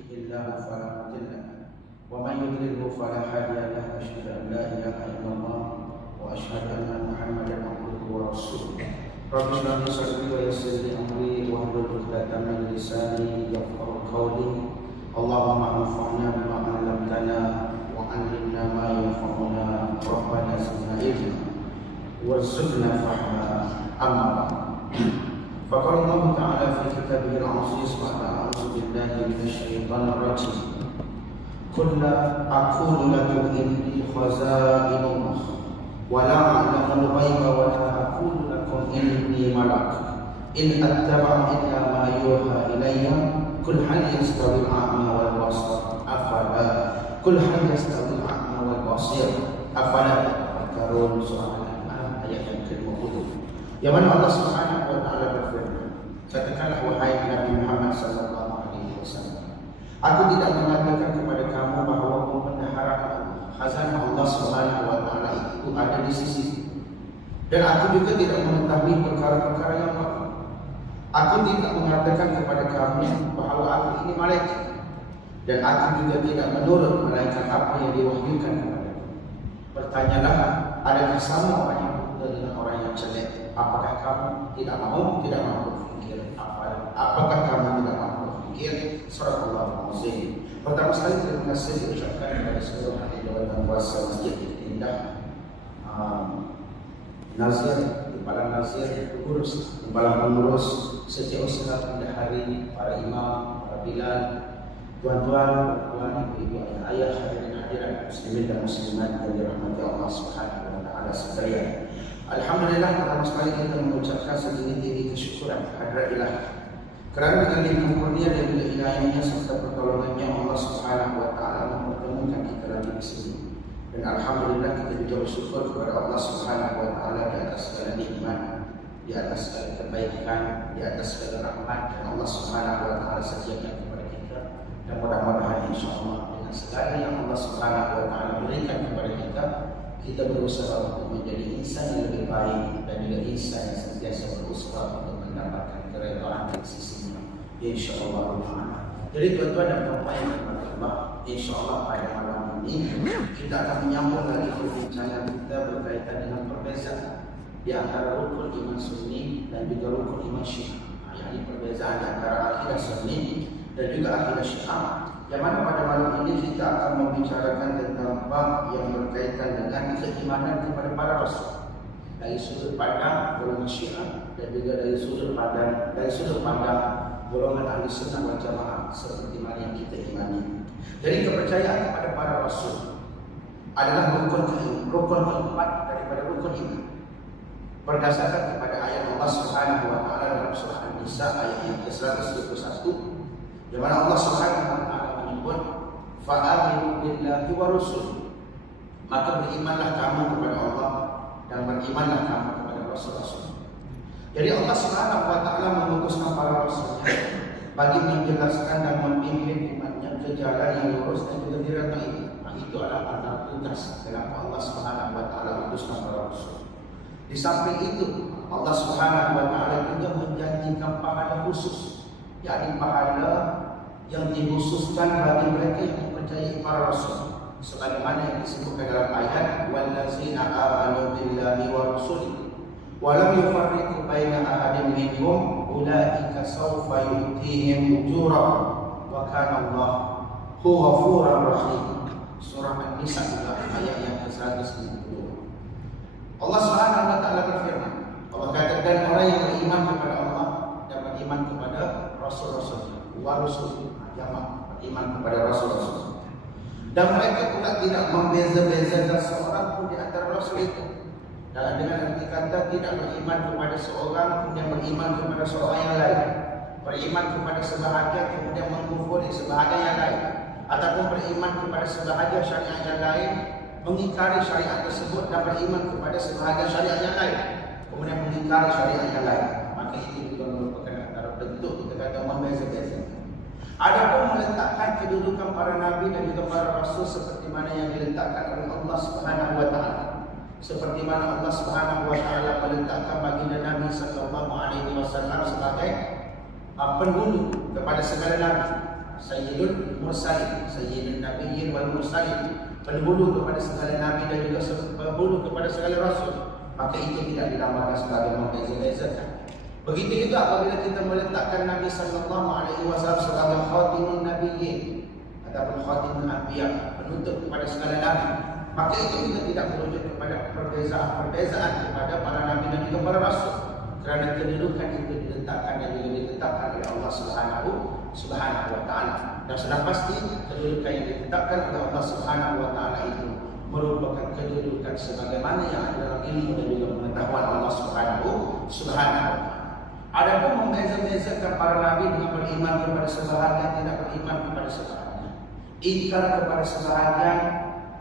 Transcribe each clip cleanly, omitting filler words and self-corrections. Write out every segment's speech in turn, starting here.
يهده الله فلا مضل له ومن يضلل فلا هادي له. أشهد أن لا إله إلا الله وأشهد أن محمدا عبده ورسوله. رب اشرح لي صدري ويسر لي أمري واحلل عقدة من لساني يفقهوا قولي. اللهم انفعنا بما علمتنا وعلمنا ما ينفعنا ربنا زدنا علما وارزقنا فهما. أما بعد فقال الله تعالى في كتابه العزيز بعد أعوذ بالله من الشيطان الرجيم قل أقول لكم إني خزائن الله ولا أعلم الغيب ولا أقول لكم إني ملك إن أتبع إلا ما يوحى إلي قل هل يستوي الأعمى والبصير أفلا تذكرون. Surah Al-An'am ayat yang ke-20, yang mana Allah Subhanahu wa taala berfirman, katakanlah wahai Nabi Muhammad sallallahu alaihi wasallam, aku tidak mengatakan kepada kamu bahawa pembendahara khazanah Allah Subhanahu wa taala itu ada di sisi, dan aku juga tidak mengetahui perkara-perkara yang baru. Aku tidak mengatakan kepada kamu bahawa aku ini malaikat, dan aku juga tidak menurut malaikat apa yang diwahyukan kepadaku. Bertanyalah, adakah sama orang yang buta dengan orang yang jelek? Apakah kamu tidak mahu berfikir? Apakah kamu tidak mahu berfikir? Surah Al-Azim. Pertama sekali terima kasih diucapkan kepada seluruh ahli dan kuasa masjid indah, Nazir, Timbalan Nazir, pengurus, Timbalan pengurus, setiausaha pada hari, para imam, para bilal, tuan-tuan, puan, ibu, ayah, hadirin hadirat muslimin dan muslimat yang dirahmati Allah Subhanahu wa taala sekalian. Alhamdulillah, pertama sekali kita mengucapkan setinggi-tinggi kesyukuran kehadirat Ilahi, kerana dengan limpah kurnia dan bila ilahiyahnya serta pertolongannya Allah Subhanahu wa taala mempertemukan kita lagi di sini. Dan alhamdulillah kita juga bersyukur kepada Allah Subhanahu wa taala di atas segala nikmat, di atas segala kebaikan, di atas segala rahmat yang Allah Subhanahu wa taala sediakan kepada kita. Dan mudah-mudahan insyaallah dengan segala yang Allah Subhanahu wa taala berikan kepada kita, kita berusaha untuk menjadi insan yang lebih baik dan juga insan yang sentiasa berusaha untuk mendapatkan keredaan dari sisinya, insyaallah. Jadi tuan-tuan dan puan-puan yang berbahagia, insyaallah pada malam ini kita akan menyambung lagi perbincangan kita berkaitan dengan perbezaan di antara rukun iman Sunni dan juga rukun iman Syiah. Yakni perbezaan di antara akidah Sunni dan juga akidah Syiah. Yang mana pada malam ini kita akan membicarakan tentang bab yang berkaitan dengan keimanan kepada para rasul dari sudut pandang golongan Syiah dan juga dari sudut pandang golongan Ahli Sunnah wal Jamaah seperti mana yang kita imani. Jadi kepercayaan kepada para rasul adalah rukun keempat daripada rukun iman, berdasarkan kepada ayat Allah Subhanahu wa taala dalam surah An-Nisa ayat yang ke-121, di mana Allah Subhanahu wa taala menyebut fa'aminu billahi wa rusul, maka berimanlah kamu kepada Allah dan berimanlah kamu kepada rasul-rasul. Jadi Allah Subhanahu wa taala mengutuskan para rasul bagi menjelaskan dan membimbing umatnya ke jalan yang lurus dan juga diridhai. Itu adalah antara tugas kenapa Allah Subhanahu wa taala mengutuskan para rasul. Di samping itu, Allah Subhanahu wa taala juga menjanjikan pahala khusus, yakni pahala yang dikhususkan bagi mereka yang mempercayai para rasul, sebagaimana yang disebutkan dalam ayat wallazina amanu billahi wa rasulihi wa lam yufarriqu baina ahadin minhum ulaika sawfa yu'tihim ujurahum wa kana Allah huwa ghafurur rahim. Surah An-Nisa ayat yang ke-190. Allah Subhanahu wa taala berfirman, Allah katakan orang yang beriman kepada Allah dan beriman kepada rasul-rasulnya, wa rusul jamaah, beriman kepada rasul-rasul, dan mereka pula tidak membeza-bezakan seorang pun di antara rasul itu. Dan dengan arti kata tidak beriman kepada seorang kemudian beriman kepada seorang yang lain, beriman kepada sebahagian kemudian mengkufuri sebahagian yang lain, ataupun beriman kepada sebahagian syariat yang lain, mengingkari syariat tersebut dan beriman kepada sebahagian syariat yang lain, kemudian mengingkari syariat yang lain. Maka itu juga merupakan antara bentuk kita kata membeza-bezakan. Adapun meletakkan kedudukan para nabi dan juga para rasul seperti mana yang diletakkan oleh Allah Subhanahu wa taala, seperti mana Allah Subhanahu wa taala meletakkan baginda Nabi sallallahu alaihi wasallam sebagai penghulu kepada segala nabi, Sayyidul Mursalin, Sayyidul Nabiyyin wal Mursalin, pendahulu kepada segala nabi dan juga pendahulu kepada segala rasul, maka itu tidak dinamakan sebagai membeza-bezakan. Begitu juga apabila kita meletakkan Nabi sallallahu alaihi wasallam sebagai khatimun nabiyyin ataupun khatimun anbiya, penutup kepada segala nabi, maka itu juga tidak merujuk kepada perbezaan kepada para nabi dan juga para rasul, kerana kedudukan itu diletakkan dan juga ditetapkan oleh Allah Subhanahu wa taala. Dan sudah pasti kedudukan yang ditetapkan oleh Allah Subhanahu wa taala itu merupakan kedudukan sebagaimana yang ada dalam ilmu dan juga pengetahuan Allah Subhanahu wa taala. Adapun membeza-bezakan para nabi dengan beriman kepada sebahagian, tidak beriman kepada sebahagian, ingkar kepada sebahagian,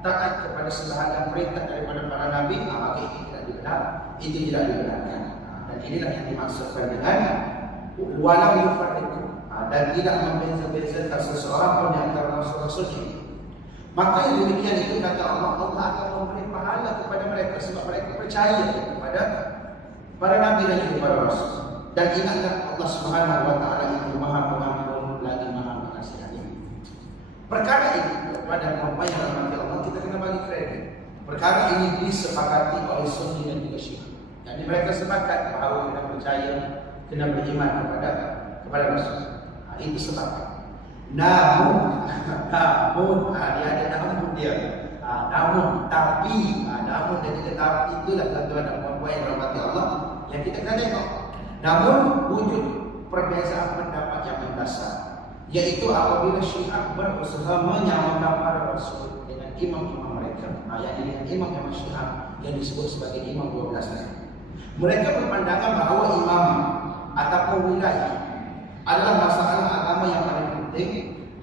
taat kepada sebahagian perintah daripada para nabi, maka itu tidak dibenarkan. Dan inilah yang dimaksudkan dengan walau yufarriqu, dan tidak membeza-bezakan seseorang pun di antara rasul-rasul ini. Maka yang demikian itu kata Allah akan memberi pahala kepada mereka sebab mereka percaya kepada para nabi dan juga para rasul. Dan ingatlah Allah Subhanahu wa taala itu Maha Pengampun lagi Maha Pengasih. Perkara ini kepada orang yang dirahmati Allah kita kena bagi kredit. Perkara ini disepakati oleh Sunni dan juga Syiah. Jadi mereka sepakat bahawa kena percaya, kena beriman kepada Rasul. Itu sepakat. Namun dia ada namun dia. Namun tapi namun dan juga tapi itulah tuan-tuan dan puan-puan yang dirahmati Allah yang kita kena tengok. Namun wujud perbezaan pendapat yang mendasar, yaitu apabila Syiah berusaha menyamakan para rasul dengan imam-imam mereka. Yang dengan imam Syiah yang disebut sebagai imam 12 nabi. Mereka berpandangan bahawa imam ataupun wilayah adalah masalah agama yang paling penting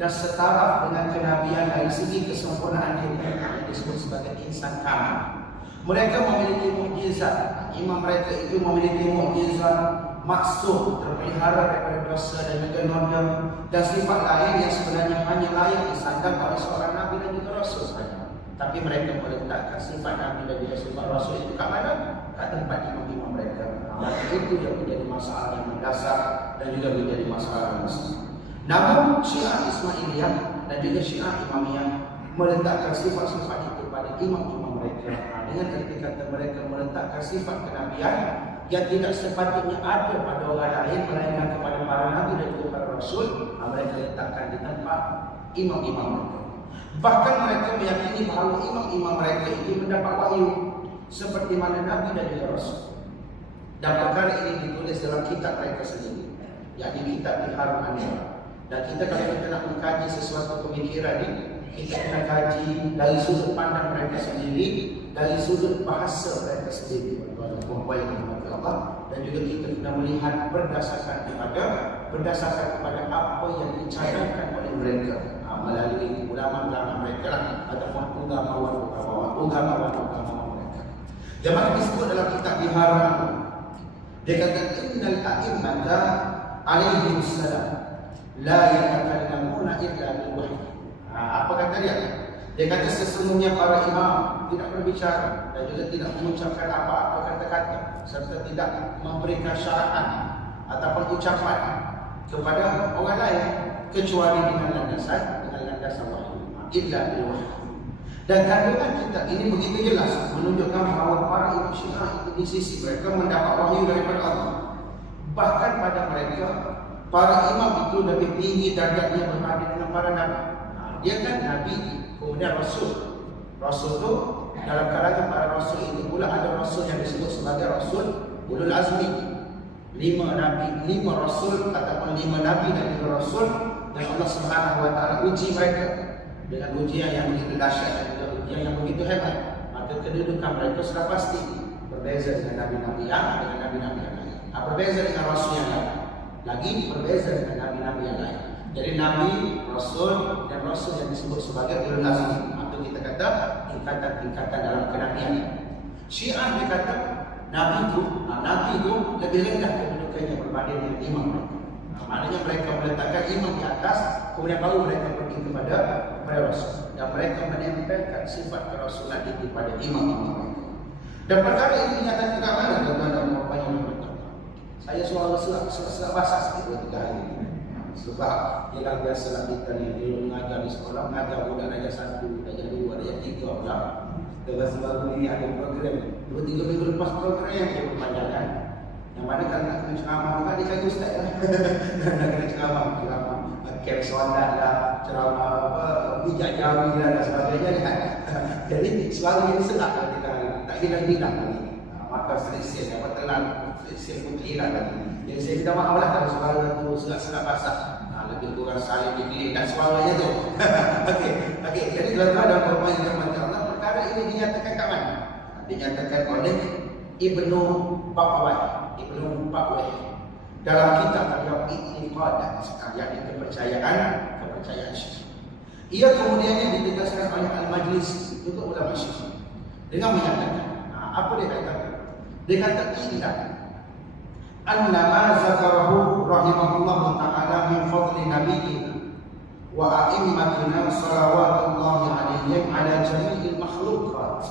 dan setara dengan kenabian dari segi kesempurnaan diri yang disebut sebagai insan kamil. Mereka memiliki mukjizat. Imam mereka itu memiliki mukjizat, maksud terpelihara daripada dosa dan juga noda dan sifat lain yang sebenarnya hanya layak disandang oleh seorang nabi dan juga rasul saja. Tapi mereka meletakkan sifat nabi dan juga sifat rasul itu kat mana? Kat tempat imam-imam mereka. Itu yang menjadi masalah yang mendasar dan juga menjadi masalah yang besar. Namun Syiah Ismailiyah dan juga Syiah Imamiyah meletakkan sifat-sifat itu pada imam-imam mereka. Dengan ketika mereka meletakkan sifat kenabian yang tidak sepatutnya ada pada orang lain melainkan kepada para nabi dan juga para rasul, mereka letakkan di tempat imam-imam mereka. Bahkan mereka meyakini bahawa imam-imam mereka itu mendapat wahyu seperti mana nabi dan juga rasul. Dan perkara ini ditulis dalam kitab mereka sendiri, yakni kitab Biharul Anwar. Dan kita kalau kita nak mengkaji sesuatu pemikiran ini, kita kena kaji dari sudut pandang mereka sendiri, dari sudut bahasa mereka sendiri, dan juga kita kena melihat berdasarkan kepada apa yang dicadangkan oleh mereka melalui ulama-ulama mereka ataupun ulama-ulama mereka. Yang mana disebut dalam kitab Biharul Anwar, dia kata innal a'immata alaihi wassalam la yatakallamuna illa bil wahyi. Apa kata dia? Dia kata sesungguhnya para imam tidak berbicara dan juga tidak mengucapkan apa-apa kata-kata serta tidak memberikan syaratan ataupun ucapan kepada orang lain kecuali dengan landasan wahyu, illa bil wahyi. Dan kandungan kitab ini begitu jelas menunjukkan bahawa para imam Syiah itu di sisi mereka mendapat wahyu daripada Allah. Bahkan pada mereka para imam itu lebih tinggi darjatnya berbanding dengan para nabi. Dia kan nabi, kemudian rasul. Rasul itu dalam kalangan para rasul itu pula ada rasul yang disebut sebagai rasul ulul azmi. 5 rasul ataupun 5 nabi dan 5 rasul yang Allah Subhanahu wa taala uji mereka dengan ujian yang begitu dahsyat dan juga ujian yang begitu hebat. Maka kedudukan mereka sudah pasti berbeza dengan nabi-nabi yang lain. Berbeza dengan rasul yang lain. Lagi berbeza dengan nabi-nabi yang lain. Jadi nabi, rasul dan rasul yang disebut sebagai ulul azmi. Atau kita kata tingkatan-tingkatan dalam kenabian. Syiah dia kata nabi itu lebih rendah kedudukannya berbanding dengan imam mereka. Maknanya mereka meletakkan imam di atas, kemudian baru mereka pergi kepada rasul. Dan mereka menempelkan sifat kerasulan itu pada imam-imam mereka. Dan perkara ini dinyatakan kat mana tuan-tuan dan puan-puan yang berkata. Saya suara selak basah sikit 2-3 hari ini. Sebab ialah biasalah kita ni dia mengajar di sekolah, mengajar budak darjah 1, darjah 2, darjah 3 pula. Lepas baru ni ada program 2-3 minggu lepas program dia berpanjangan. Yang mana kalau nak kena ceramah juga dia cari ustaz lah. Nak kena ceramah camp solat lah, ceramah bijak jawi lah dan sebagainya kan. Jadi suara yang sedap lah kita tak hilang-hilang lagi. Maka selesai apa telan selesai pun hilang lagi. Jadi saya minta maaf lah kalau suara tu sedap-sedap basah. Lebih kurang saling dikelikan suaranya tu. Okey. Jadi tuan-tuan dan puan-puan yang dirahmati Allah, perkara ini dinyatakan kat mana? Dinyatakan oleh Ibnu Baqwai dalam kitab Al-I'tiqadat, yakni kepercayaan Syiah. Ia kemudiannya ditegaskan oleh Al-Majlis, juga ulama Syiah, dengan menyatakan apa dia kata? Dia kata ilah anna ma zakarahu rahimahullah ta'ala min fadli nabiyyina wa a'immatina salawatullahi alaihim ala jami'il makhluqat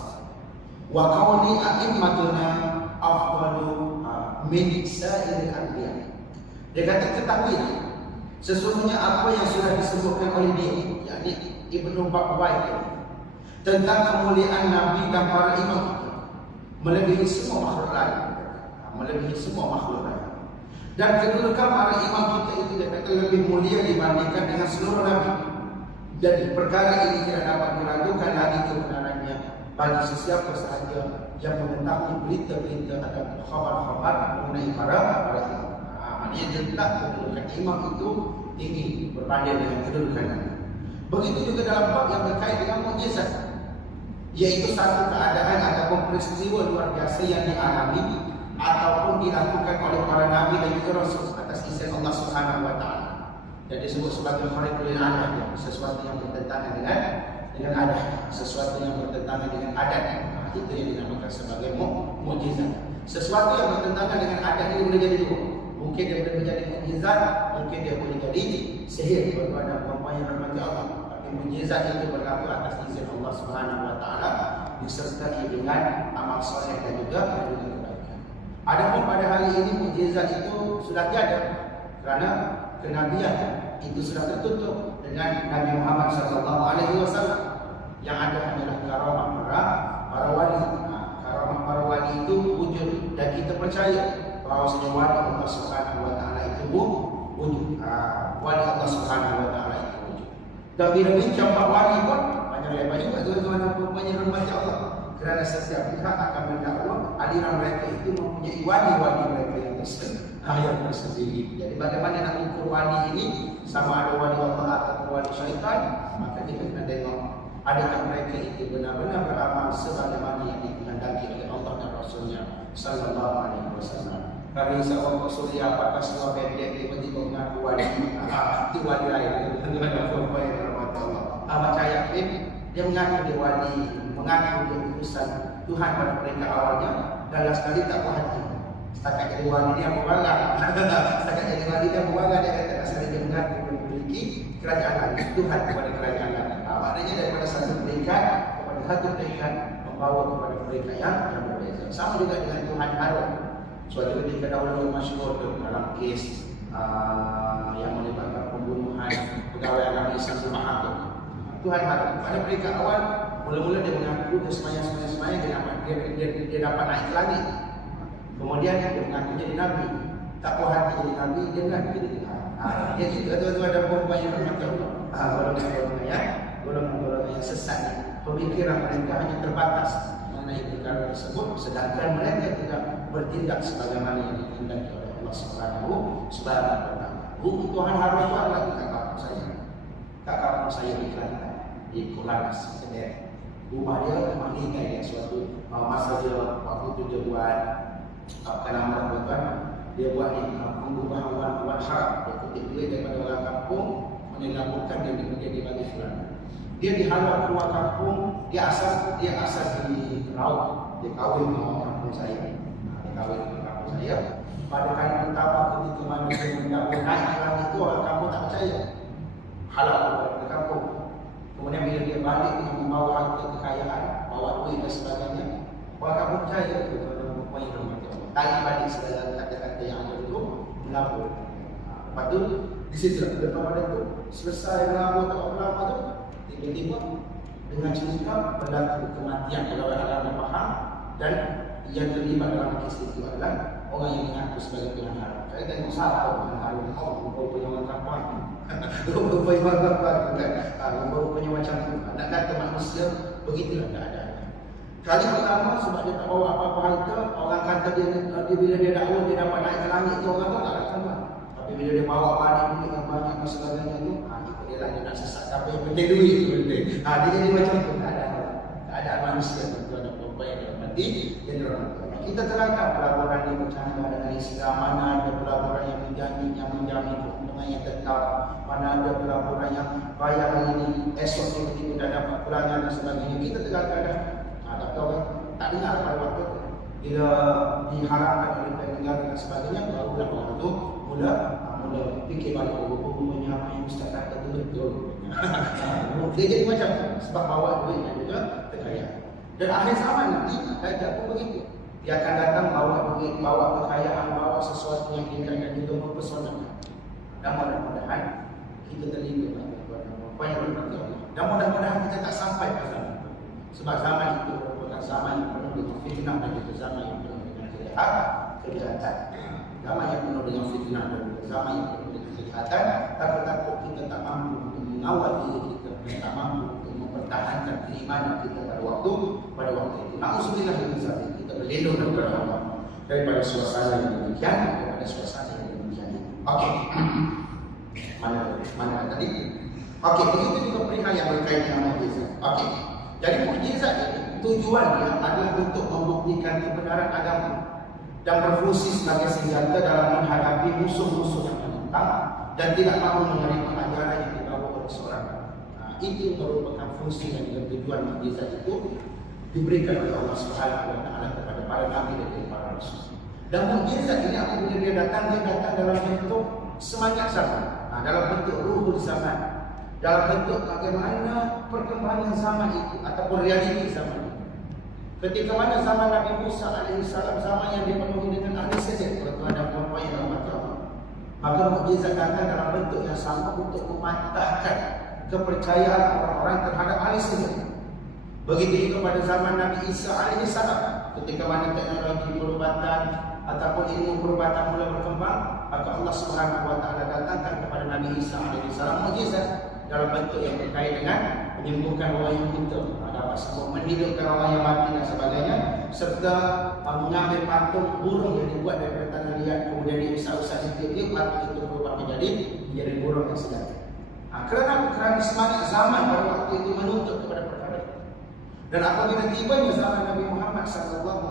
wa qawli a'immatina afdalu min sa'iril anbiya. Dia kata ketahuilah sesungguhnya apa yang sudah disebutkan oleh dia, yakni Ibnu Baqwai, tentang kemuliaan Nabi dan para imam melebihi semua makhluk lain. Dan kedudukan para imam kita itu dia kata lebih mulia dibandingkan dengan seluruh Nabi. Jadi perkara ini tidak dapat diragukan lagi kebenarannya bagi sesiapa sahaja yang mengetahui berita-berita atau khabar-khabar mengenai para imam. Maknanya jelas kedudukan imam itu tinggi berbanding dengan kedudukan Nabi. Begitu juga dalam bab yang berkait dengan mukjizat, yaitu satu keadaan ataupun peristiwa luar biasa yang dialami ataupun dilakukan oleh para nabi dan juga rasul atas izin Allah Subhanahu wa taala. Jadi disebut sebagai khariqul adat, sesuatu yang bertentangan dengan adat, sesuatu yang bertentangan dengan adat. Itu yang dinamakan sebagai mukjizat. Sesuatu yang bertentangan dengan adat ini boleh jadi dua. Mungkin dia boleh menjadi mukjizat, mungkin dia boleh jadi sihir. Tuan-tuan dan puan-puan yang dirahmati Allah. Tapi mukjizat itu berlaku atas izin Allah Subhanahu wa taala disertai dengan amal soleh dan juga kebaikan. Adapun pada hari ini mukjizat itu sudah tiada kerana kenabian itu sudah tertutup dengan Nabi Muhammad SAW. Yang ada hanyalah karamah para wali. Karamah para wali itu wujud dan kita percaya bahawa wali Allah Subhanahu wa taala itu wujud. Wali Allah Subhanahu wa taala itu wujud. Dan bila bincang bab wali pun banyak lebar juga tuan-tuan dan puan-puan yang dirahmati Allah. Kerana setiap pihak akan mendakwa aliran mereka itu mempunyai wali-wali mereka yang tersendiri. Jadi bagaimana nak ukur wali ini, sama ada wali Allah atau wali syaitan, maka kita kena tengok adakah mereka itu benar-benar beramal sebagaimana yang dikehendaki oleh Allah dan Rasulnya sallallahu alaihi wasallam. Kalau seorang Rasulnya apakah semua pendek tiba-tiba mengaku wali? Itu wali lain. Macam yakin dia mengaku dia wali, mengaku dia utusan Tuhan pada peringkat awalnya, dan sekali tak puas hati. Setakat jadi wali dia berbangga. Dia kata asal dia mengaku memiliki kerajaan langit, Tuhan kepada kerajaan langit. Maknanya daripada satu peringkat kepada satu peringkat membawa kepada peringkat yang berbeza. Sama juga dengan Tuhan Harun. Suatu ketika dahulu masyhur dalam kes yang melibatkan pembunuhan pegawai Nabi SAW. Tuhan Harun pada peringkat awal mula-mula dia mengaku dia semayang dia dapat naik ke langit. Kemudian dia mengaku jadi Nabi. Tak puas hati jadi Nabi, dia mengaku jadi Tuhan. Dia juga tuan-tuan dan puan-puan yang dirahmati Allah. Golongan-golongan yang sesat ni, pemikiran mereka hanya terbatas mengenai perkara tersebut, sedangkan mereka tidak bertindak sebagaimana yang dikehendaki oleh Allah Subhanahu wa taala. Tuhan Harun itu adalah kakak kampung saya di Kelantan, di Kulanas, Kediri. Rumah dia memang ingat suatu masa dia waktu itu dia buat nama tuan, dia buat ni pengubahan wan haram. Dia kutip duit daripada orang kampung, menyelamatkan dia menjadi bagi fulan. Dia dihalau keluar kampung, dia asal di Raut, dia kahwin dengan kampung saya. Pada kali pertama ketika manusia mendakwa naik ke langit itu, orang kampung tak percaya. Halal ke kampung. Kemudian bila dia balik dengan membawa harta kekayaan, bawa duit dan sebagainya, orang kampung percaya itu pada perempuan yang bermata. Tarik balik segala kata-kata yang ada itu melapor. Lepas tu di situ depan pada tu selesai melabur tak lama tu tiba-tiba dengan cerita berlaku kematian pegawai alam yang faham dan yang terlibat dalam kes itu adalah orang yang mengaku sebagai Tuhan Harun. Saya tengok siapa Tuhan Harun? Rupanya orang kapan? Rupanya orang kapan kan? Rupanya macam tu. Nak kata manusia begitulah keadaannya. Kali pertama sebab dia tak bawa apa-apa harta, orang kata dia bila dia dakwa dia dapat naik ke langit tu orang tu tak ada sama. Tapi bila dia bawa banyak duit yang banyak dan sebagainya tu, dia lah dia nak sesak siapa yang penting duit tu penting. Dia jadi macam tu. Keadaan manusia tu ada perempuan yang mati, dia dirahmati. Kita terangkan pelaburan yang bercanda dengan Islam, mana ada pelaburan yang menjamin keuntungan yang tetap, mana ada pelaburan yang bayar hari ini, esok tiba-tiba dah dapat kurangan dan sebagainya. Kita terangkan dah. Tapi orang tak dengar pada waktu itu. Bila diharapkan oleh negara dan sebagainya, barulah orang itu mula fikir balik rupanya apa yang Ustaz kata itu betul. Dia jadi macam tu sebab bawa duit dan juga kekayaan. Dan akhir zaman nanti Dajjal pun begitu. Dia akan datang bawa duit, bawa kekayaan, bawa sesuatu yang indah dan juga mempesonakan. Dan mudah-mudahan kita terlibat apa yang berkata Allah. Dan mudah-mudahan kita tak sampai ke zaman itu. Sebab zaman itu merupakan zaman yang penuh dengan fitnah dan juga zaman yang penuh dengan kejahatan. Zaman yang penuh dengan fitnah dan juga zaman yang penuh dengan kejahatan. Takut-takut kita tak mampu untuk mengawal diri kita, tak mampu untuk mempertahankan keimanan kita pada waktu itu. Na'udzubillah min dzalik. Kita berlindung kepada Allah daripada suasana yang demikian, daripada suasana yang demikian. Okey. Mana tadi? Okey, begitu juga perihal yang berkaitan dengan mukjizat. Okey. Jadi mukjizat ini tujuannya adalah untuk membuktikan kebenaran agama dan berfungsi sebagai senjata dalam menghadapi musuh-musuh yang menentang dan tidak mahu menerima ajaran yang dibawa oleh seorang. Itu merupakan fungsi dan tujuan mukjizat itu diberikan oleh Allah Subhanahu wa taala kepada para nabi dan para rasul. Dan mukjizat ini apabila dia datang dalam bentuk semangat zaman, dalam bentuk ruhul zaman, dalam bentuk bagaimana perkembangan zaman itu ataupun realiti zaman itu. Ketika mana zaman Nabi Musa alaihissalam, zaman yang dipenuhi dengan ahli sihir, tuan-tuan dan puan-puan yang dirahmati Allah, maka mukjizat datang dalam bentuk yang sama untuk mematahkan kepercayaan orang-orang terhadap ahli sihir. Begitu juga pada zaman Nabi Isa alaihissalam, ketika mana teknologi perubatan ataupun ilmu perubatan mula berkembang, maka Allah Subhanahu wa taala datangkan kepada Nabi Isa alaihissalam mukjizat dalam bentuk yang berkait dengan menyembuhkan orang yang buta, dapat sembuh, menghidupkan orang yang mati dan sebagainya, serta mengambil patung burung yang dibuat daripada tanah liat, kemudian diusah-usah dia patung itu berubah menjadi burung yang sedap. Kerana semangat zaman pada waktu itu menuntut kepada perkara itu. Dan apabila tibanya zaman Nabi Muhammad SAW,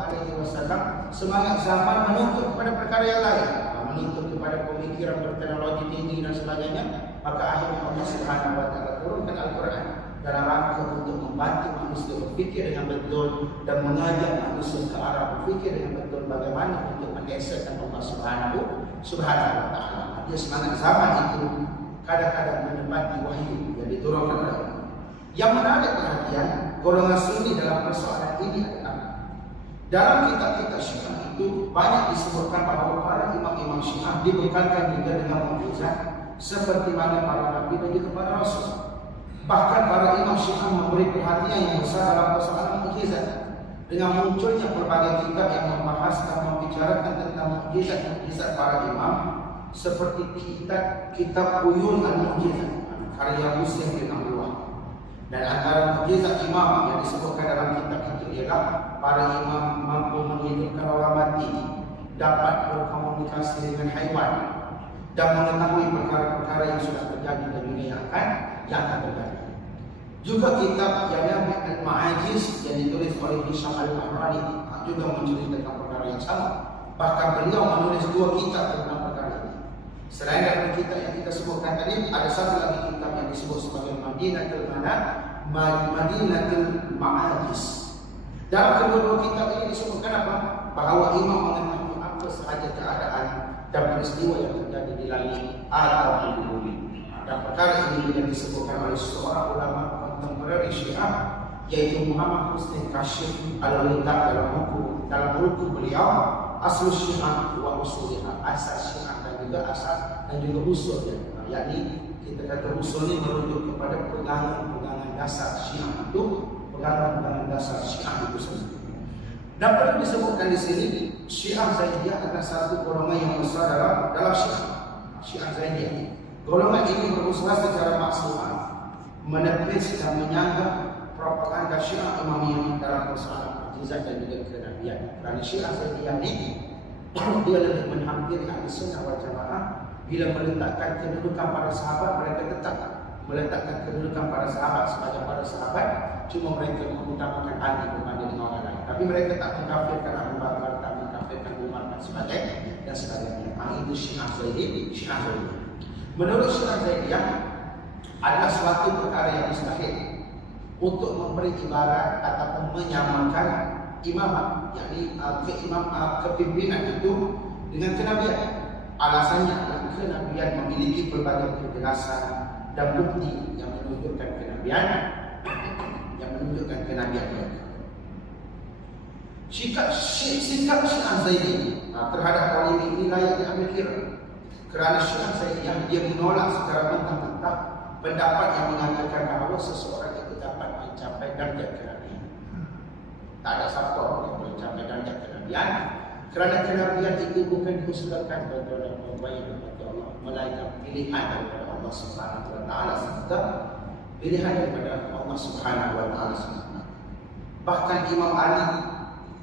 semangat zaman menuntut kepada perkara yang lain, menuntut kepada pemikiran berteknologi tinggi dan sebagainya, maka akhirnya Allah Subhanahu wa taala turunkan Al-Quran dalam rangka untuk membantu manusia berfikir dengan betul dan mengajak manusia ke arah berfikir dengan betul bagaimana untuk mengesahkan Allah Subhanahu wa taala. Dia semangat zaman itu kadang-kadang menepati wahyu yang diturunkan oleh Allah. Yang menarik perhatian golongan Sunni dalam persoalan ini adalah dalam kitab-kitab Syiah itu banyak disebutkan bahawa para imam-imam Syiah dibekalkan juga dengan mukjizat seperti mana para nabi dan juga para rasul. Bahkan para imam Syiah memberi perhatian yang besar dalam persoalan mukjizat dengan munculnya berbagai kitab yang membahas dan membicarakan tentang mukjizat para imam, seperti kitab Uyun Al-Mukjizat karya Muslim bin Abdullah. Dan antara mukjizat imam yang disebutkan dalam kitab itu ialah para imam mampu menghidupkan orang mati, dapat berkomunikasi dengan haiwan, dan mengetahui perkara-perkara yang sudah terjadi dan dunia yang akan terjadi. Juga kitab yang Al-Ma'ajiz yang ditulis oleh Hisham Al-Bahrani juga menceritakan perkara yang sama. Bahkan beliau menulis 2 kitab tentang perkara ini. Selain dari kitab yang kita sebutkan tadi, ada satu lagi kitab yang disebut sebagai Madinatul Ma'ajiz. Dalam kedua-dua kitab ini disebutkan apa? Bahawa imam mengetahui apa sahaja keadaan dan peristiwa yang terjadi di langit atau di bumi. Dan perkara ini yang disebutkan oleh seorang ulama kontemporer Syiah, yaitu Muhammad Husni Kashif Al-Walida dalam buku beliau Aslus Syiah wa Usuliha, asas Syiah dan juga asas dan juga usulnya. Yakni kita kata usul ini merujuk kepada pegangan dasar Syiah itu, pegangan dasar Syiah itu sendiri. Dan perlu disebutkan di sini, Syiah Zaidiyah adalah satu golongan yang besar dalam Syiah Zaidiyah. Golongan ini berusaha secara maksimal menepis dan menyanggah propaganda Syiah Imamiyah dalam persoalan mukjizat dan juga kenabian. Kerana Syiah Zaidiyah ini dia lebih menghampiri ahli sunnah wal jamaah. Bila meletakkan kedudukan para sahabat, mereka tetap meletakkan kedudukan para sahabat sebagai para sahabat, cuma mereka mengutamakan Ali berbanding dengan orang lain. Tapi mereka tak mengkafirkan Abu Bakar, tak mengkafirkan Umar dan sebagainya. Itu Syiah Zaidiyah. Menurut Syiah Zaidiyah adalah suatu perkara yang mustahil untuk memberi ibarat ataupun menyamakan imam, yakni kepimpinan itu dengan kenabian. Alasannya adalah kenabian memiliki pelbagai penjelasan dan bukti yang menunjukkan kenabian mereka. Sikap Syiah Zaidiyah terhadap polemik ini layak diambil kira. Kerana Syiah Zaidiyah dia menolak secara mentah-mentah pendapat yang mengatakan bahawa seseorang itu dapat mencapai darjat kenabian. Tak ada siapa yang boleh mencapai darjat kenabian, kerana kenabian itu bukan diusulkan oleh orang bagi Allah, melainkan pilihan daripada Allah Subhanahu wa taala semata, pilihan daripada Allah Subhanahu wa taala semata. Bahkan Imam Ali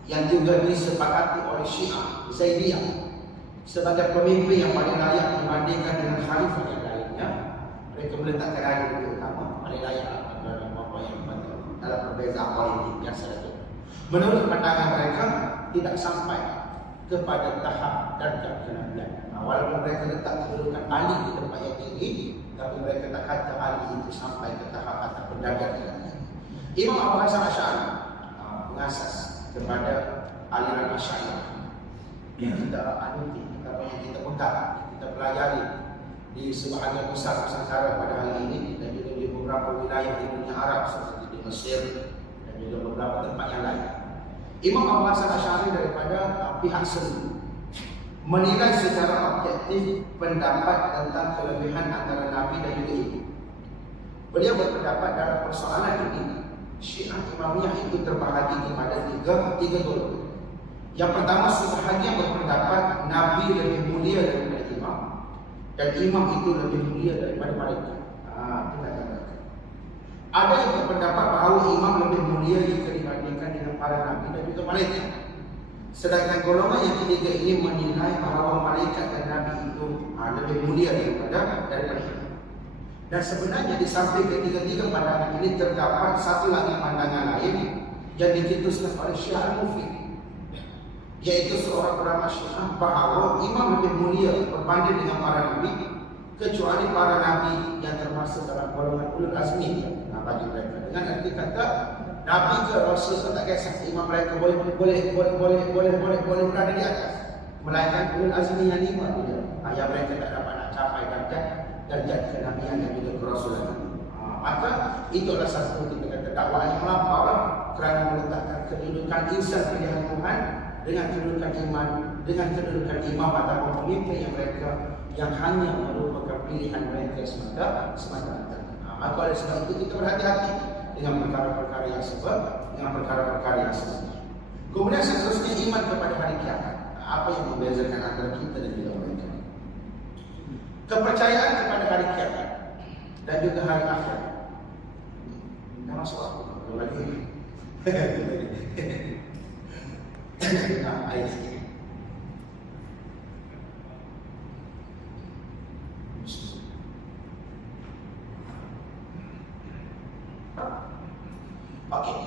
yang juga disepakati oleh Syiah Zaidiyah sebagai pemimpin yang paling layak dibandingkan dengan khalifah yang lainnya, mereka meletakkan Ali lebih utama, paling layak dalam perbezaan politik biasa itu. Menurut pandangan mereka tidak sampai kepada tahap darjat kenabian. Walaupun mereka letak kedudukan Ali di tempat yang tinggi, tapi mereka tak kata Ali itu sampai ke tahap ataupun darjat kenabian. Imam Abu Hasan Asy'ari mengasas kepada aliran Asy'ariyah yang kita anuti, yang kita pegang, kita pelajari di sebahagian besar Nusantara pada hari ini dan juga di beberapa wilayah di dunia Arab seperti di Mesir dan juga beberapa tempat yang lain. Imam Abu Hasan Asy'ari daripada pihak seni menilai secara objektif pendapat tentang kelebihan antara Nabi dan juga Ibu. Beliau berpendapat dalam persoalan ini Syiah Imamiyah itu terbahagi kepada tiga golongan. Yang pertama, sebahagian berpendapat Nabi lebih mulia daripada Imam dan Imam itu lebih mulia daripada mereka. Ada yang berpendapat bahawa Imam lebih mulia jika dibandingkan dengan para Nabi dan juga malaikat. Sedangkan golongan yang ketiga ini menilai bahawa malaikat dan Nabi itu lebih mulia daripada Imam. Dan sebenarnya di samping ketiga-tiga pandangan ini terdapat satu lagi pandangan lain yang dicetuskan oleh Syekh Mufid, yaitu seorang ulama Syiah bahawa Imam lebih mulia berbanding dengan para Nabi, kecuali para Nabi yang termasuk dalam golongan ulul azmi bagi mereka. Dengan arti kata Nabi ke Rasul itu tak kisah, imam mereka boleh berada di atas, melainkan ulul azmi yang 5 dia, yang mereka tak dapat nak capai darjat kenabian dan juga kerasulan. Maka itulah satu kita kata dakwah yang melampau, kerana meletakkan kedudukan insan pilihan Tuhan dengan kedudukan iman, dengan kedudukan imam atau pemimpin yang mereka yang hanya merupakan pilihan mereka semata-mata. Maka oleh sebab itu kita berhati-hati dengan perkara-perkara yang sebab. Kemudian seterusnya iman kepada hari kiamat. Apa yang membezakan antara kita dan juga mereka? Kepercayaan kepada hari kiamat dan juga hari akhirat. Dah masuk aku lagi. Ayat sikit. Okey.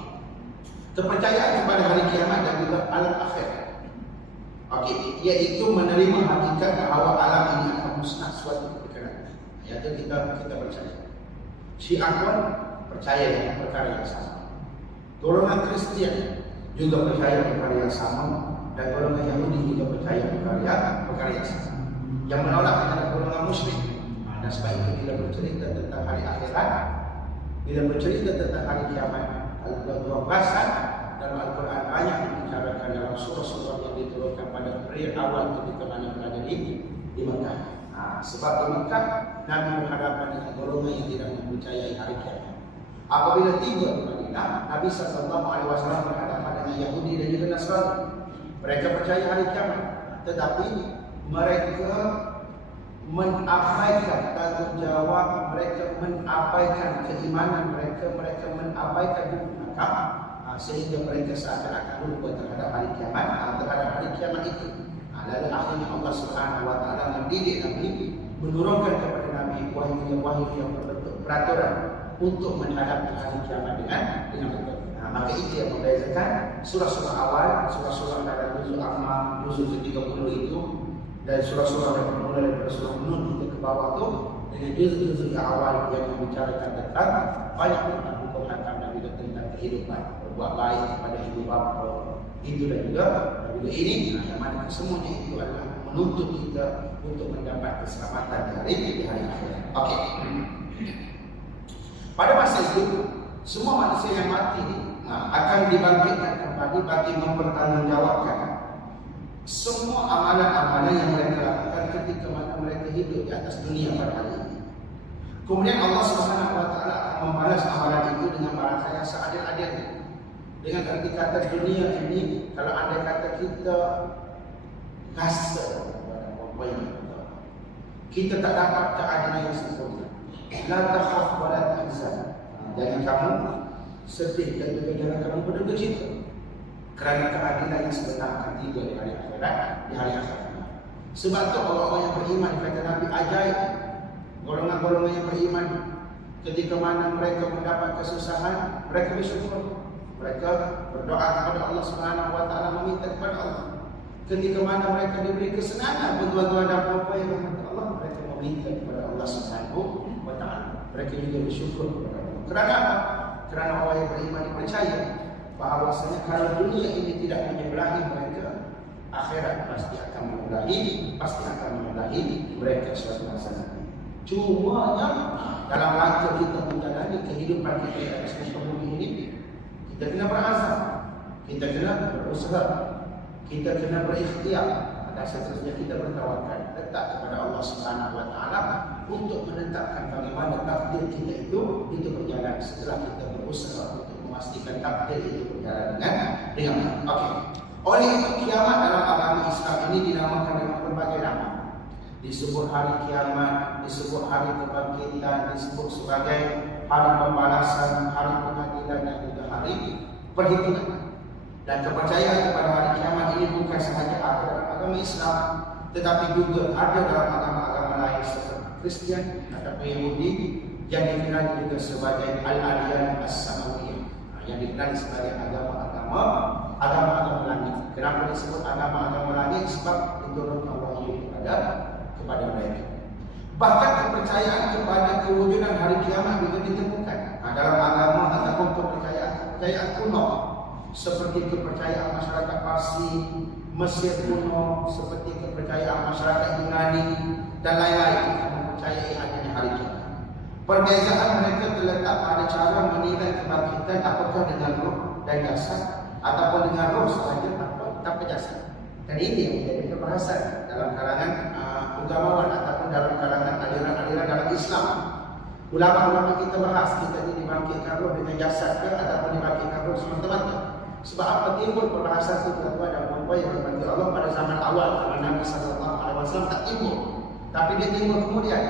Kepercayaan kepada hari kiamat dan juga alam akhirat. Okey, iaitu menerima hakikat bahawa alam ini akan musnah suatu ketika. Iaitu kita percaya. Syiah pun percaya dengan perkara yang sama. Golongan Kristian juga percaya perkara yang sama, dan golongan Yahudi juga percaya perkara yang sama. Yang menolak adalah golongan musyrik. Dan sebab itu bila bercerita tentang hari akhirat, bila bercerita tentang hari kiamat, Al-Quran dalam Al-Quran banyak dibicarakan dalam surah-surah yang diturunkan pada periode awal ketika mana berada di Mekah. Sebab di Mekah Nabi berhadapan dengan golongan yang tidak mempercayai hari kiamat. Apabila tiba di Madinah, Nabi SAW berhadapan dengan Yahudi dan juga Nasrani. Mereka percaya hari kiamat, tetapi mereka mengabaikan tanggungjawab, mereka mengabaikan keimanan mereka mengabaikan hukum akal, sehingga mereka seakan-akan lupa terhadap hari kiamat, itu. Lalu akhirnya Allah Subhanahu Wa Taala mendidik Nabi, menurunkan kepada Nabi wahyu yang berbentuk peraturan untuk menghadapi hari kiamat dengan betul. Maka itu yang membezakan surah-surah awal, surah-surah dari nuzul amma, nuzul ke-30 itu, dan surah-surah yang bermula dari surah Nun hingga ke bawah itu, dengan juz-juz yang awal yang membicarakan tentang banyak tentang hukum hakam dan juga tentang kehidupan, berbuat baik kepada ibu bapa, itu dan juga ini, yang mana semuanya itu adalah menuntut kita untuk mendapat keselamatan di hari akhirat. Okey. Pada masa itu, semua manusia yang mati akan dibangkitkan kembali bagi mempertanggungjawabkan semua amalan-amalan yang mereka lakukan ketika mana mereka hidup di atas dunia pada hari ini. Kemudian Allah Subhanahu Wa Taala akan membalas amalan itu dengan balasan yang seadil-adilnya. Dengan arti kata dunia ini, kalau anda kata kita rasa apa yang kita tak dapat keadilan yang sempurna. La takhaf wa la tahzan. Jangan kamu sedih dan juga jangan kamu berduka cita, kerana keadilan yang sebenar akan tiba di hari akhirat. Sebab itu orang-orang yang beriman, kata Nabi, ajaib golongan-golongan yang beriman, ketika mana mereka mendapat kesusahan, mereka bersyukur. Mereka berdoa kepada Allah Subhanahu Wa Taala, meminta kepada Allah. Ketika mana mereka diberi kesenangan, bantuan dan apa yang rahmat Allah, mereka meminta kepada Allah Subhanahu Wa Taala. Mereka juga bersyukur kepada Allah. Kerana apa? Kerana orang yang beriman percaya bahawasanya kalau dunia ini tidak menyebelahi mereka, akhirat pasti akan menyebelahi mereka suatu masa nanti. Cumanya dalam rangka kita menjalani kehidupan kita di atas muka bumi ini, kita kena berazam, kita kena berusaha, kita kena berikhtiar, dan seterusnya kita bertawakal letak kepada Allah Subhanahu Wa Taala untuk menetapkan bagaimana takdir kita itu berjalan setelah kita berusaha untuk memastikan takdir itu berjalan dengan baik. Okey. Oleh itu kiamat dalam agama Islam ini dinamakan dengan berbagai nama. Disebut hari kiamat, disebut hari kebangkitan, disebut sebagai hari pembalasan, hari pengadilan dan juga hari perhitungan. Dan kepercayaan kepada hari kiamat ini bukan sahaja ada dalam agama Islam, tetapi juga ada dalam agama-agama lain seperti Kristian atau Yahudi yang dikenal juga sebagai Al-Adyan As-Samawiyah, yang dikenal sebagai agama-agama langit. Kenapa disebut agama-agama langit? Sebab diturunkan wahyu kepada mereka. Bahkan kepercayaan kepada kewujudan hari kiamat juga ditemukan dalam agama ataupun kepercayaan kuno, seperti kepercayaan masyarakat Parsi, Mesir kuno, seperti kepercayaan masyarakat Yunani dan lain-lain yang mempercayai adanya hari kiamat. Perbezaan mereka terletak pada cara menilai kebangkitan, apakah dengan roh dan jasad ataupun dengan roh sahaja tanpa jasad. Dan ini yang menjadi perbahasan dalam kalangan agamawan ataupun dalam kalangan aliran-aliran dalam Islam. Ulama-ulama kita bahas, kita ini dibangkitkan roh dengan jasad ke ataupun dibangkitkan roh semata-mata. Sebab apa timbul perbahasan itu tuan-tuan dan puan-puan yang dirahmati Allah pada zaman awal, zaman Nabi SAW tak timbul, tapi dia timbul kemudian.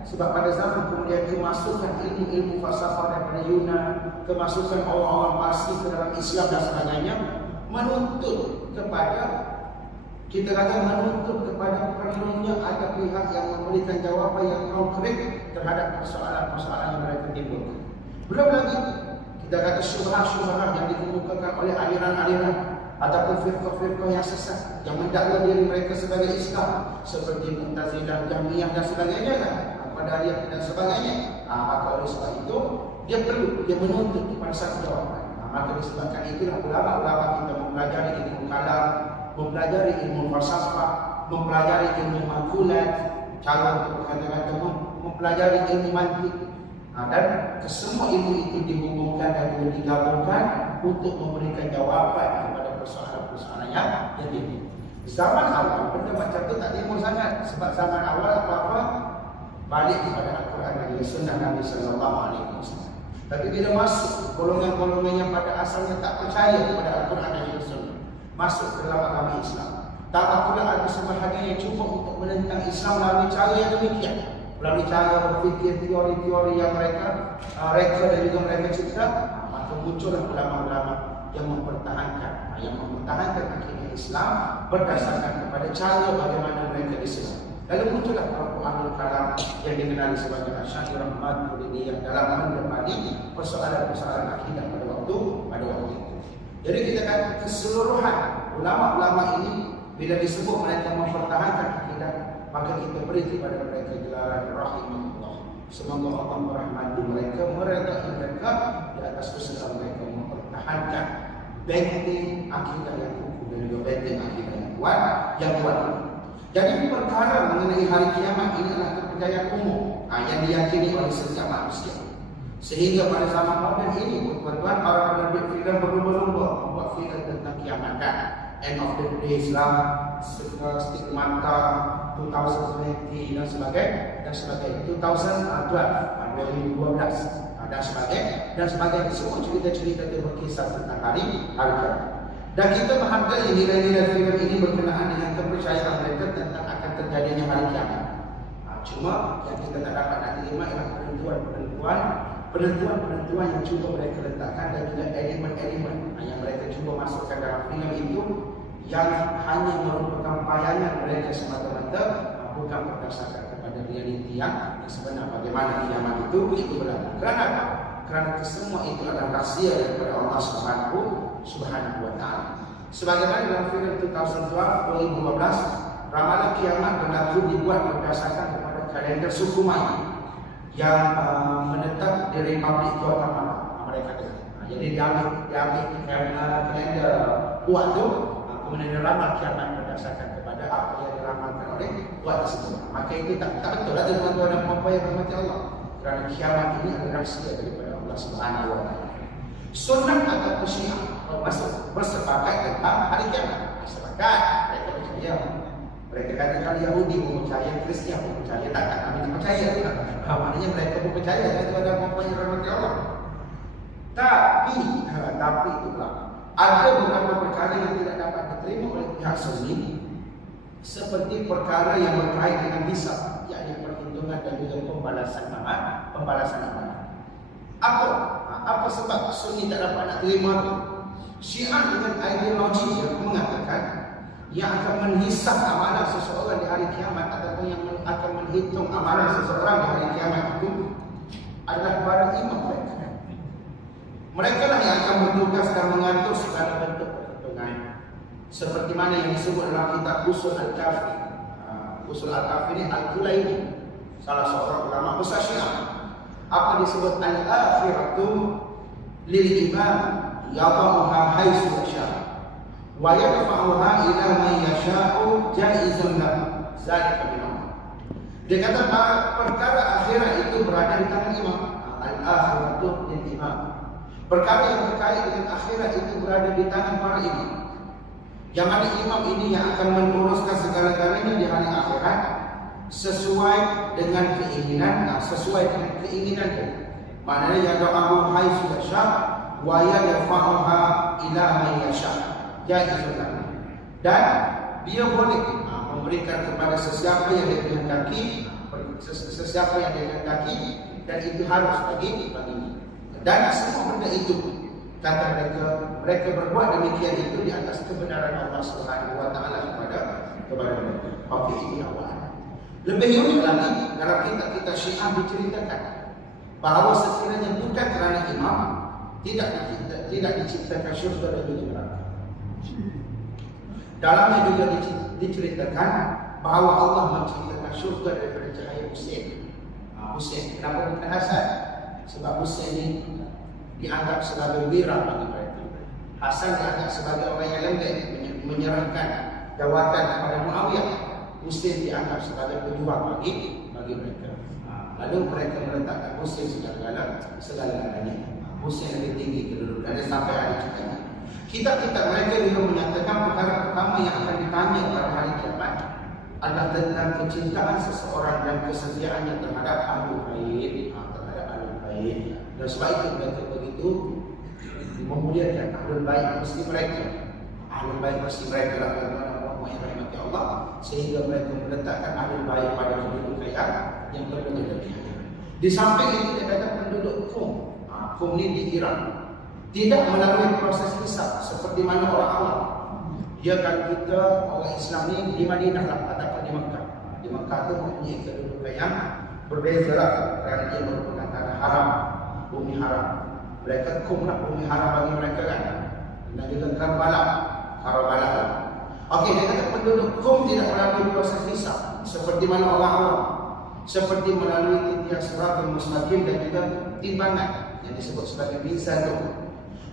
Sebab pada zaman kemudian kemasukan ilmu-ilmu falsafah daripada Yunan, kemasukan orang-orang Parsi ke dalam Islam dan sebagainya, menuntut kepada, kita kata menuntut kepada perlunya ada pihak yang memberikan jawapan yang konkret terhadap persoalan-persoalan yang mereka timbulkan. Belum lagi kita kata syubhah-syubhah yang dikemukakan oleh aliran-aliran ataupun firqah-firqah yang sesat yang mendakwa diri mereka sebagai Islam, seperti Mu'tazilah, Jahmiyah dan sebagainya, Qadariyah dan sebagainya. Maka oleh sebab itu dia menuntut kepada satu jawapan. Maka disebabkan itulah ulama-ulama kita mempelajari ilmu kalam, mempelajari ilmu falsafah, mempelajari ilmu makulat, cara untuk berkata-kata, mempelajari ilmu mantik. Dan kesemua ilmu itu dihubungkan dan digabungkan untuk memberikan jawapan kepada persoalan-persoalan yang timbul. Zaman awal benda macam tu tak timbul sangat, sebab zaman awal apa-apa balik kepada Al-Quran dan Sunnah Nabi sallallahu alaihi wasallam. Tapi bila masuk golongan-golongan yang pada asalnya tak percaya kepada Al-Quran dan Sunnah, masuk ke dalam agama Islam, tak pula ada sebahagian yang cuba untuk menentang Islam melalui cara yang demikian, melalui cara berfikir teori-teori yang mereka reka dan juga mereka cipta. Maka muncullah ulama-ulama yang mempertahankan akidah Islam berdasarkan kepada cara bagaimana mereka Islam. Lalu muncullah Al-Quranul Kalam yang dikenali sebagai Asy'ariyah Maturidiyah dalam mendapati persoalan-persoalan akidah pada waktu itu. Jadi kita kata keseluruhan ulama-ulama ini bila disebut mereka mempertahankan akidah, maka kita beri kepada mereka gelaran rahimahullah. Semoga Allah merahmati mereka, meredai mereka di atas usaha mereka mempertahankan benteng akidah yang kukuh dan juga benteng akidah yang kuat. Jadi perkara mengenai hari kiamat ini adalah kepercayaan umum yang diyakini oleh setiap manusia. Sehingga pada zaman moden ini, tuan-tuan, para penerbit filem berlumba-lumba membuat filem tentang kiamat kan. End of the Days lah, Stigmata, 2020 dan sebagainya, 2012, 2012 dan sebagainya. Semua cerita-cerita itu berkisah tentang hari kiamat. Dan kita menghargai nilai-nilai filem ini berkenaan dengan kepercayaan mereka tentang akan terjadinya hari kiamat. Cuma yang kita tak dapat nak terima ialah penentuan yang cuba mereka letakkan dan juga elemen-elemen yang mereka cuba masukkan dalam filem itu yang hanya merupakan bayangan mereka semata-mata, bukan berdasarkan kepada realiti yang sebenar bagaimana kiamat itu berlaku. Kerana apa? Kerana semua itu adalah rahsia daripada Allah Subhanahu wa taala. Sebagaimana dalam filem 2012, ramalan kiamat berlaku dibuat berdasarkan kepada kalender suku Maya yang menetap di Republik Guatemala mereka kata. Jadi diambil kalender buat tu, kemudian diramal kiamat berdasarkan kepada apa yang diramalkan oleh buat tersebut. Maka itu tak betul lah tuan-tuan dan puan-puan yang dirahmati Allah. Kerana kiamat ini adalah rahsia daripada Allah Subhanahu wa taala. Sunnah atau Syiah bersepakat tentang hari kiamat. Bersepakat, mereka percaya. Mereka katakan Yahudi pun percaya, Kristian pun percaya, tak kami tak percaya. Maknanya mereka pun percaya itu ada mempunyai rahmat Allah. Tapi itulah ada beberapa perkara yang tidak dapat diterima oleh pihak Sunni, seperti perkara yang berkait dengan hisab, yakni perhitungan dan juga pembalasan amal. Apa sebab Sunni tak dapat nak terima? Syiah dengan ideologi yang mengatakan yang akan menghisap amalan seseorang di hari kiamat ataupun yang akan menghitung amalan seseorang di hari kiamat itu adalah para imam mereka. Mereka lah yang akan bertugas dan mengatur segala bentuk perhitungan. Seperti mana yang disebut dalam kitab Usul Al-Kafi. Usul Al-Kafi ini Al-Kulaini, salah seorang ulama besar Syiah. Apa disebut al-akhiratu lil imam yadhamuha haitsu yasha wa yadfa'uha ila man yasha'u jaizun lahu zalika min Allah. Dia kata perkara akhirat itu berada di tangan imam. Al-akhiratu lil imam. Perkara yang berkait dengan akhirat itu berada di tangan para imam. Yang mana imam ini yang akan menguruskan segala-galanya di hari akhirat sesuai dengan keinginan dia. Maknanya yang doa haitsu yasha wa yadfa'uha ila man yasha. Dan dia boleh memberikan kepada sesiapa yang dia kehendaki, dan itu harus baginya. Dan semua benda itu, kata mereka berbuat demikian itu di atas kebenaran Allah Subhanahu wa taala kepada mereka. Okey, ini awal. Lebih unik lagi dalam kitab-kitab Syiah diceritakan bahawa sekiranya bukan kerana imam tidak diciptakan syurga dan juga neraka. Dalamnya juga diceritakan bahawa Allah menciptakan syurga daripada cahaya Husain. Husain, kenapa bukan Hasan? Sebab Husain ini dianggap sebagai wira bagi mereka. Hasan dianggap sebagai orang yang lembek menyerahkan jawatan kepada Muawiyah. Husain dianggap sebagai pejuang bagi mereka. Lalu mereka meletakkan Husain segala-galanya. Husain lebih tinggi kedudukannya sampai ada cakapnya. Kitab-kitab mereka juga menyatakan perkara pertama yang akan ditanya pada hari kiamat adalah tentang kecintaan seseorang dan kesetiaannya terhadap ahlul bait, Dan sebab itu mereka begitu memuliakan ahlul bait mesti mereka. Ahlul bait mesti mereka lah orang-orang yang rahmati Allah, sehingga mereka meletakkan ahlul bait pada kedudukan yang berlebihan. Di samping itu dia kata penduduk Qum. Qum ni di Iran. Tidak melalui proses hisab seperti mana orang awam. Dia kalau kita orang Islam ni di Madinah lah ataupun di Mekah. Di Mekah tu mempunyai kedudukan yang berbeza lah, kerana dia merupakan tanah haram, bumi haram. Mereka Qum lah bumi haram bagi mereka kan. Dan juga Karbala lah. Okey, dia kata penduduk Qum tidak melalui proses hisab seperti mana orang awam, seperti melalui titian siratul mustaqim dan juga timbangan yang disebut sebagai mizan.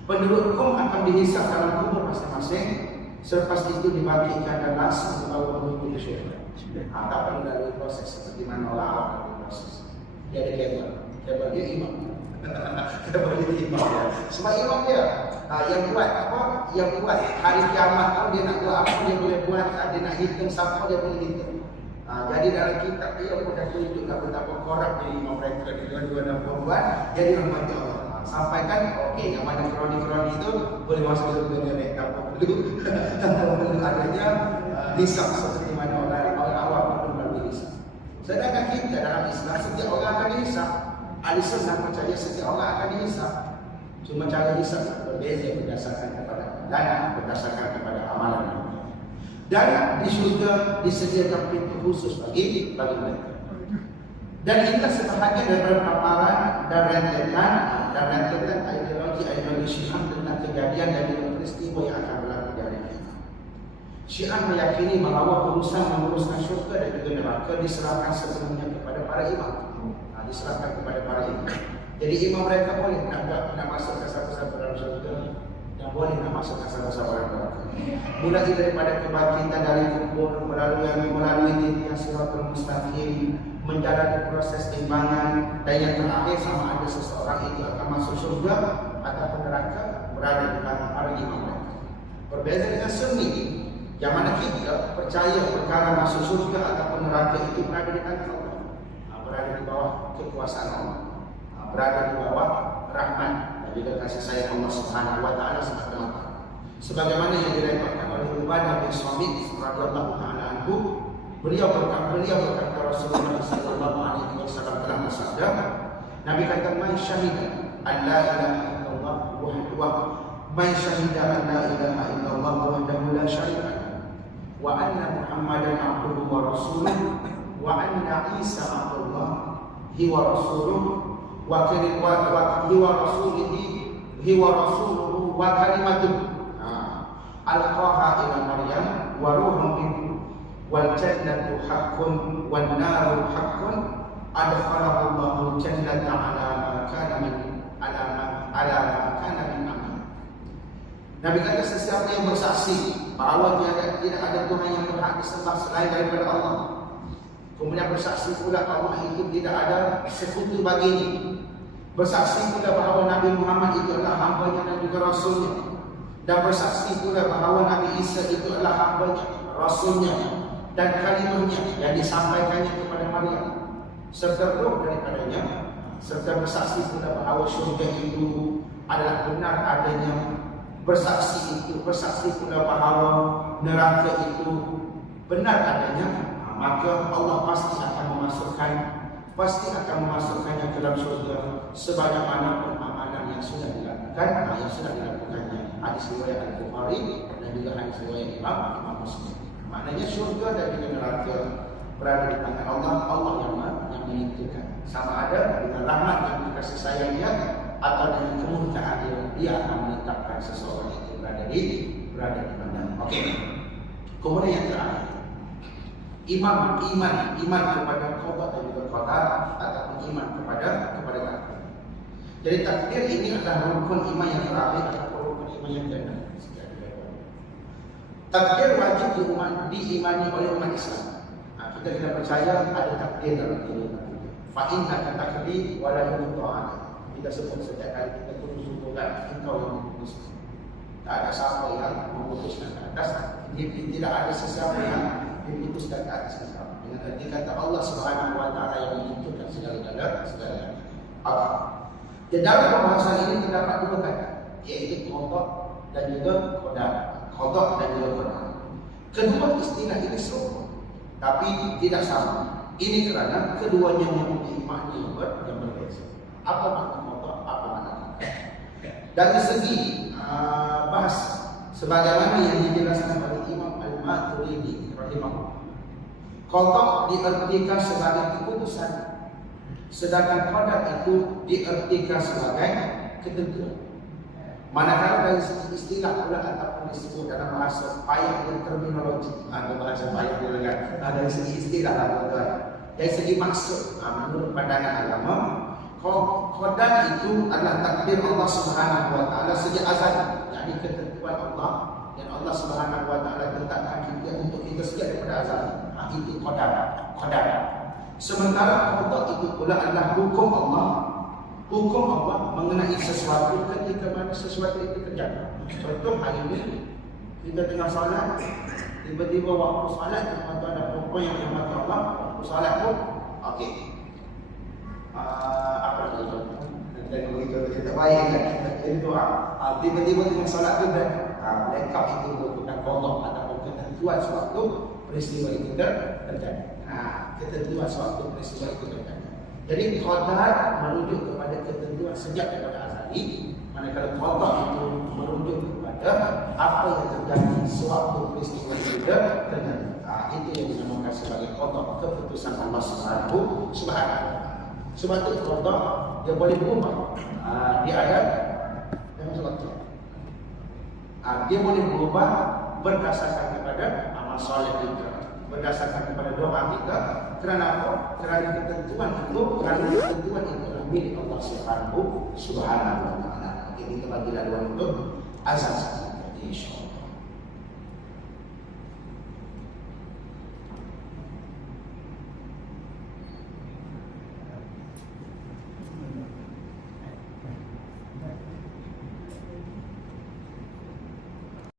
Penduduk Qum akan dihisab dalam kubur masing-masing. Selepas itu dibagikan dan langsung dibawa menuju ke syurga. Tak perlu melalui proses seperti mana orang awam melalui proses. Dia ada kabel dia imam. Kabel dia imam dia. Sebab imam dia yang buat apa? Yang buat hari kiamat tu dia nak buat apa dia boleh buat. Dia nak hitung siapa dia boleh hitung. Jadi dalam kitab dia pun dah tunjukkan betapa korup dia imam mereka di dua-dua dan perempuan. Jadi rahmat Allah. Sampaikan okey, yang mana kroni-kroni itu boleh masuk surga direct tanpa perlu adanya hisab seperti mana orang awam perlu melalui hisab. Sedangkan kita dalam Islam setiap orang akan dihisab. Ahli sunnah percaya setiap orang akan dihisab. Cuma cara hisab berbeza berdasarkan kepada dan berdasarkan kepada amalan. Dan di syurga disediakan pintu khusus bagi mereka. Dan inilah sebahagian daripada paparan dan rentetan ideologi Syiah tentang kejadian dan peristiwa yang akan berlaku di hari kiamat. Syiah meyakini bahawa urusan menguruskan syurga dan juga neraka diserahkan sepenuhnya kepada para imam. Diserahkan kepada para imam. Jadi imam mereka boleh nak masuk ke siapa-siapa dalam syurga dan boleh nak masuk ke siapa-siapa dalam neraka. Mulai daripada kebangkitan dari kubur melalui titian siratul mustaqim, menjalani proses timbangan, dan yang terakhir sama ada seseorang itu akan masuk syurga ataupun neraka berada di tangan para imam mereka. Berbeza dengan Sunni yang mana kita percaya perkara masuk syurga ataupun neraka itu berada di tangan Allah, berada di bawah kekuasaan Allah, berada di bawah rahmat dan juga kasih sayang Allah Subhanahu wa taala semata-mata. Sebagaimana yang direpotkan oleh Ubadah bin Samit radhiyallahu taala anhu, beliau berkata Rasulullah sallallahu alaihi wasallam telah bersabda, Nabi kata man syahida an la ilaha illallah wahdahu man syahida an la ilaha illallah wahdahu la syarika lahu wa anna Muhammadan abduhu wa rasuluhu wa anna Isa abdullah wa rasuluhu wa rasuluhu wa kalimatuhu alqaha ila Maryam wa ruhun minhu wal jannatu haqqun wan naru haqqun adkhalahu Allahu jannata ala ma kana min amal. Nabi kata sesiapa yang bersaksi bahawa tidak ada Tuhan yang berhak disembah selain daripada Allah, kemudian bersaksi pula Allah itu tidak ada sekutu baginya, bersaksi pula bahawa Nabi Muhammad itu adalah hamba-Nya dan juga rasulnya, dan bersaksi pula bahawa Nabi Isa itu adalah hamba-Nya, rasulnya dan kalimahnya yang disampaikannya kepada Maryam, serta roh daripadanya, serta bersaksi pula bahawa syurga itu adalah benar adanya, bersaksi pula bahawa neraka itu benar adanya, maka Allah pasti akan memasukkannya ke dalam syurga sebagaimana amalan yang sudah dilakukannya. Hadis riwayat Al-Bukhari dan juga hadis riwayat Imam Muslim. Maknanya syurga dan juga neraka berada di tangan Allah yang menentukan. Sama ada dengan rahmat dan kasih sayang Dia atau dengan kemurkaan Dia akan menetapkan seseorang itu berada di mana. Okey. Kemudian yang terakhir, iman kepada qada dan juga qadar ataupun iman kepada takdir. Jadi takdir ini adalah rukun iman yang terakhir ataupun rukun iman yang kedua. Takdir wajib diimani oleh umat Islam. Kita tidak percaya ada takdir dalam diri kita. Fa inna takdir wala yuta'ala. Kita sebut setiap kali kita kudu syukurkan engkau yang memutuskan. Tak ada siapa yang memutuskan ke atas. Tidak ada sesiapa yang diputuskan ke atas sesiapa. Dengan arti kata Allah Subhanahu wa taala yang menentukan segala-galanya. Di dalam pembahasan ini terdapat dua kata, yaitu qada dan juga qadar. Qada dan juga qadar. Kedua istilah ini serupa, tapi tidak sama. Ini kerana keduanya mempunyai makna yang berbeza. Apa makna qada? Apa makna qadar? Dari segi bahasa, sebagaimana yang dijelaskan oleh Imam Al-Maturidi rahimahullah, qada diartikan sebagai keputusan, sedangkan qadar itu diartikan sebagai ketentuan. Manakala dari segi istilah pula ataupun disebut dalam bahasa payah dan terminologi, ada bahasa payah juga kan. Dari segi istilah tuan-tuan, dari segi maksud, menurut pandangan agama, qadar itu adalah takdir Allah Subhanahu wa taala sejak azal, yakni ketentuan Allah yang Allah Subhanahu wa taala tetapkan kita untuk kita sejak daripada azal. Itu qadar. Sementara qada itu pula adalah hukum Allah. Hukum Allah mengenai sesuatu ketika mana sesuatu itu terjadi. Contoh hari ini kita tengah salat, tiba-tiba waktu salat tuan-tuan ada perempuan yang dirahmati Allah, waktu salat pun okey. Apa itu? Dan begitu kita baik kan kita doa. Tiba-tiba tengah salat tu dan lengkap itu merupakan qada ataupun ketentuan suatu peristiwa itu terjadi. Ketentuan suatu peristiwa itu terjadi. Jadi qadar merujuk kepada ketentuan sejak daripada azali, manakala qada itu merujuk kepada apa yang terjadi sewaktu peristiwa itu terjadi. Itu yang dinamakan sebagai qada, keputusan Allah Subhanahu wa taala. Sebab itu qada dia boleh berubah. Di ayat yang sebutkan. Dia boleh berubah berdasarkan kepada amal soleh kita, berdasarkan kepada doa kita. Kerana apa? Kerana ketentuan itu adalah milik Allah Subhanahu wa taala. Jadi kita bagi laluan untuk azan, insyaallah.